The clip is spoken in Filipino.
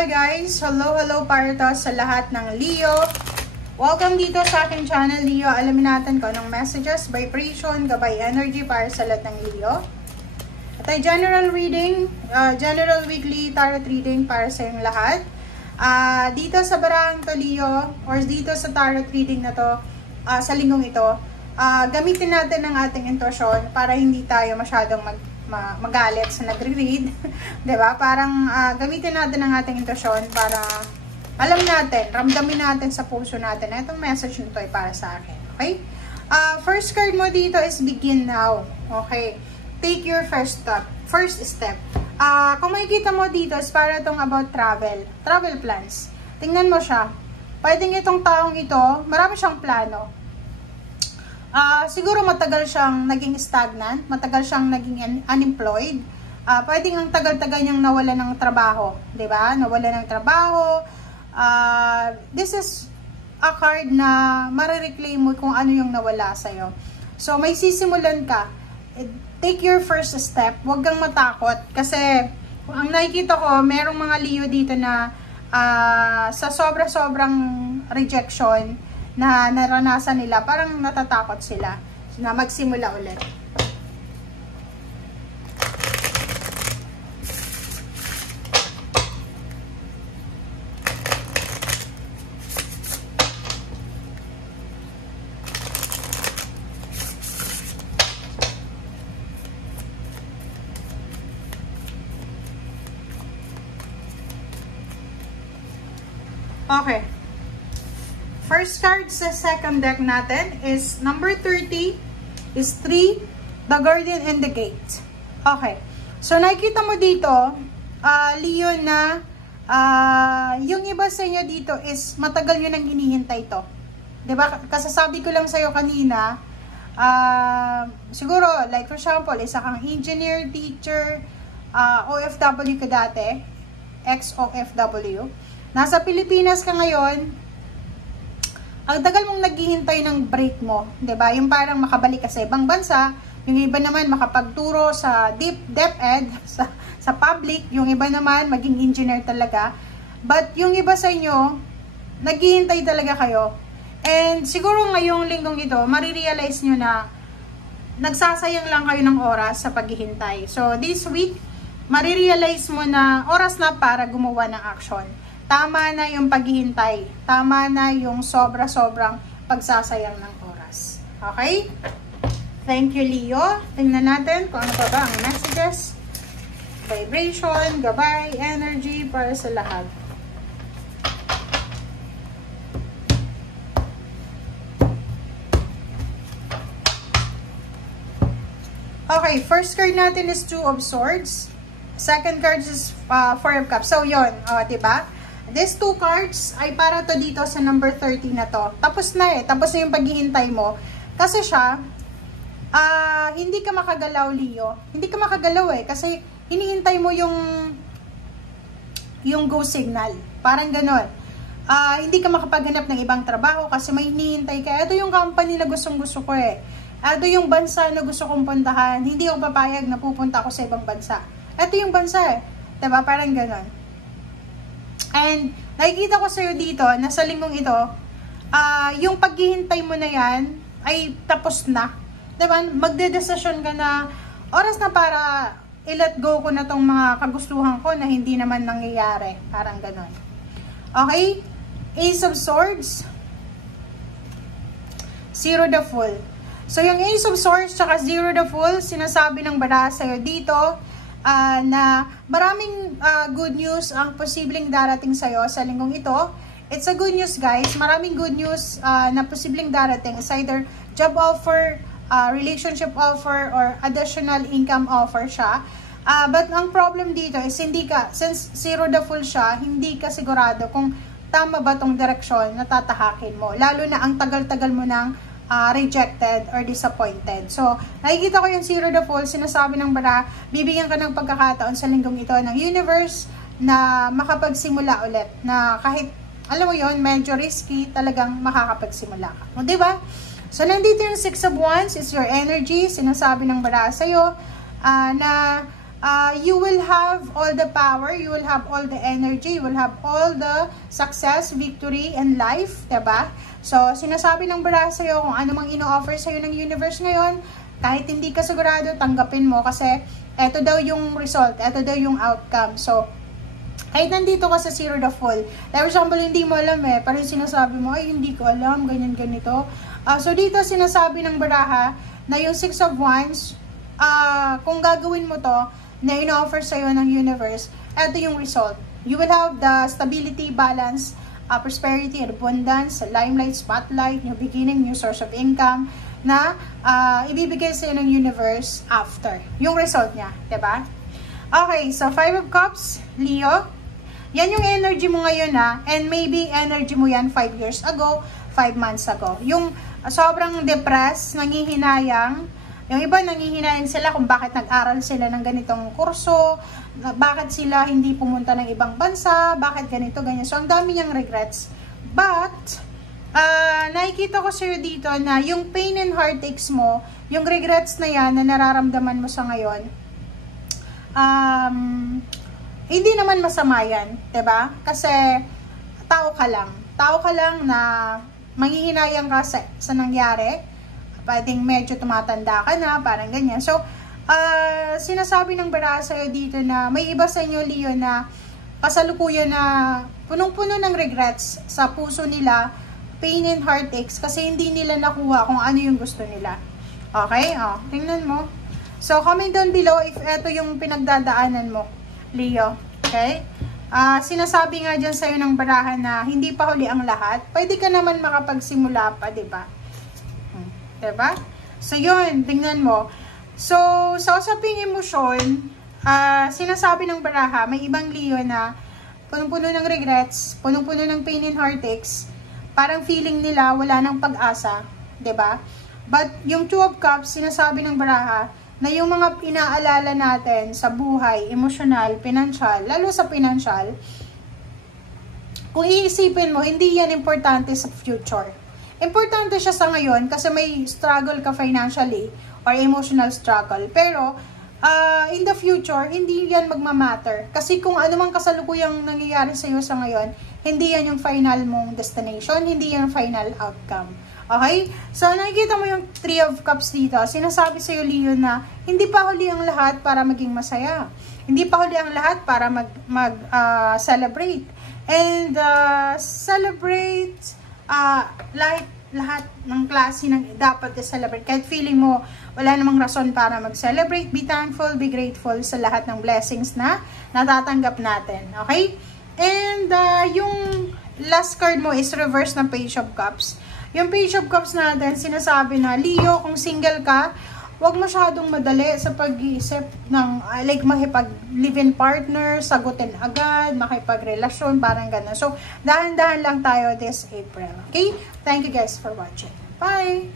Hi guys! Hello para to sa lahat ng Leo. Welcome dito sa aking channel, Leo. Alamin natin kung anong messages, vibration, gabay energy para sa lahat ng Leo. At ay general reading, general weekly tarot reading para sa yung lahat. Dito sa barang to Leo, or dito sa tarot reading na to, sa linggong ito, gamitin natin ang ating intuition para hindi tayo masyadong magalit sa nagre-read. Diba? Parang gamitin natin ang ating intuition para alam natin, ramdamin natin sa puso natin na itong message nito ay para sa akin. Okay? First card mo dito is begin now. Okay? Take your first step. Kung makikita mo dito is para itong about travel plans. Tingnan mo siya. Pwedeng itong taong ito, marami siyang plano. Siguro matagal siyang naging stagnant, matagal siyang naging unemployed. Pwedeng ang tagal-tagal niyang nawala ng trabaho, 'di ba? Nawala ng trabaho. This is a card na marireclaim mo kung ano yung nawala sa iyo. So may sisimulan ka. Take your first step. Huwag kang matakot kasi ang nakikita ko, merong mga Leo dito na sa sobrang rejection na naranasan nila, parang natatakot sila na magsimula ulit. Okay. First card sa second deck natin is number 30 is 3, the Guardian and the Gate. Okay. So, nakikita mo dito, Leo, na yung iba sa inyo dito is matagal nyo nang hinihintay to. Diba? Kasasabi ko lang sa'yo kanina, siguro, like for example, isa kang engineer, teacher, OFW ka dati, ex-OFW. Nasa Pilipinas ka ngayon, ang tagal mong naghihintay ng break mo, 'di ba? Yung parang makabalik ka sa ibang bansa, yung iba naman makapagturo sa DepEd, sa public, yung iba naman maging engineer talaga. But yung iba sa inyo, naghihintay talaga kayo. And siguro ngayong linggong ito, marirealize nyo na nagsasayang lang kayo ng oras sa paghihintay. So this week, marirealize mo na oras na para gumawa ng action. Tama na yung paghihintay. Tama na yung sobra-sobrang pagsasayang ng oras. Okay? Thank you, Leo. Tingnan natin kung ano pa ba ang messages. Vibration, gabay, energy para sa lahat. Okay, first card natin is 2 of Swords. Second card is 4 of Cups. So, yun. Diba? These 2 cards ay para to dito sa number 30 na to. Tapos na eh. Tapos na yung paghihintay mo. Kasi siya, hindi ka makagalaw, Leo. Hindi ka makagalaw eh. Kasi hinihintay mo yung go signal. Parang ganon. Hindi ka makapaghanap ng ibang trabaho kasi may hinihintay ka. Ito yung company na gustong-gusto ko eh. Ito yung bansa na gusto kong puntahan. Hindi ako papayag na pupunta ako sa ibang bansa. Ito yung bansa eh. Diba? Parang ganon. And, nakikita ko sa'yo dito, na sa linggong ito, yung paghihintay mo na yan, ay tapos na. Diba? Magdedesisyon ka na, oras na para i-let go ko na tong mga kagustuhan ko na hindi naman nangyayari. Parang ganon. Okay? Ace of Swords. 0 the Fool. So, yung Ace of Swords tsaka 0 the Fool, sinasabi ng baraha sa'yo dito, na maraming good news ang posibleng darating sa'yo sa linggong ito. It's a good news, guys. Maraming good news na posibleng darating. It's either job offer, relationship offer, or additional income offer siya. But ang problem dito is since 0 the Fool siya, hindi ka sigurado kung tama ba tong direksyon na tatahakin mo. Lalo na ang tagal-tagal mo ng rejected or disappointed. So, nakikita ko yung 0 the Fool, sinasabi ng bara, bibigyan ka ng pagkakataon sa linggong ito ng universe na makapagsimula ulit. Na kahit, alam mo yon, medyo risky, talagang makakapagsimula ka. O, diba? So, nandito yung 6 of Wands is your energy. Sinasabi ng bara sa'yo na you will have all the power, you will have all the energy, you will have all the success, victory, and life, diba? So, sinasabi ng baraha sa'yo kung ano mang ino-offer sa'yo ng universe ngayon, kahit hindi ka sigurado, tanggapin mo kasi eto daw yung result, eto daw yung outcome. So, kahit nandito ka sa zero the full, like for example, hindi mo alam parang sinasabi mo, ay hindi ko alam, ganyan, ganito. So, dito sinasabi ng baraha na yung 6 of Wands, kung gagawin mo to, na ino-offer sa'yo ng universe, eto yung result. You will have the stability, balance, prosperity, abundance, limelight, spotlight, new beginning, new source of income, na ibibigay sa'yo ng universe after. Yung result niya, diba? Okay, so 5 of Cups, Leo. Yan yung energy mo ngayon and maybe energy mo yan 5 years ago, 5 months ago. Yung sobrang depressed, nangihinayang, yung iba nangihinayang sila kung bakit nag-aral sila ng ganitong kurso, bakit sila hindi pumunta ng ibang bansa, bakit ganito, ganyan. So, ang dami niyang regrets. But, nakikita ko sa'yo dito na yung pain and heartaches mo, yung regrets na yan na nararamdaman mo sa ngayon, hindi naman masama yan, diba? Kasi, tao ka lang na manghihinayang ka sa nangyari, pwedeng medyo tumatanda ka na, parang ganyan. So, sinasabi ng baraha sa'yo dito na may iba sa inyo, Leo, na kasalukuyan na punong-puno ng regrets sa puso nila, pain and heartaches, kasi hindi nila nakuha kung ano yung gusto nila. Okay? Tingnan mo. So, comment down below if eto yung pinagdadaanan mo, Leo. Okay? Sinasabi nga dyan sa'yo ng baraha na hindi pa huli ang lahat. Pwede ka naman makapagsimula pa, diba? Diba? So, yun. Tingnan mo. So, sa usaping emosyon, sinasabi ng baraha, may ibang Leo na punong-puno ng regrets, punong-puno ng pain and heartaches, parang feeling nila wala nang pag-asa. Diba? But, yung 2 of Cups, sinasabi ng baraha, na yung mga inaalala natin sa buhay, emosyonal, financial, lalo sa financial, kung iisipin mo, hindi yan importante sa future. Importante siya sa ngayon kasi may struggle ka financially or emotional struggle. Pero, in the future, hindi yan magmamatter. Kasi kung ano mang kasalukuyang nangyayari sa iyo sa ngayon, hindi yan yung final mong destination, hindi yan yung final outcome. Okay? So, nakikita mo yung 3 of Cups dito. Sinasabi sa iyo, Leo, na hindi pa huli ang lahat para maging masaya. Hindi pa huli ang lahat para mag-celebrate. And, celebrate lahat ng klase ng dapat i-celebrate. Kahit feeling mo wala namang rason para mag-celebrate, be thankful, be grateful sa lahat ng blessings na natatanggap natin. Okay? And yung last card mo is reverse ng Page of Cups. Yung Page of Cups natin, sinasabi na, Leo, kung single ka, huwag masyadong madali sa pag-iisip ng, like, makipag-live-in partner, sagutin agad, makipagrelasyon, parang gano'n. So, dahan-dahan lang tayo this April. Okay? Thank you guys for watching. Bye!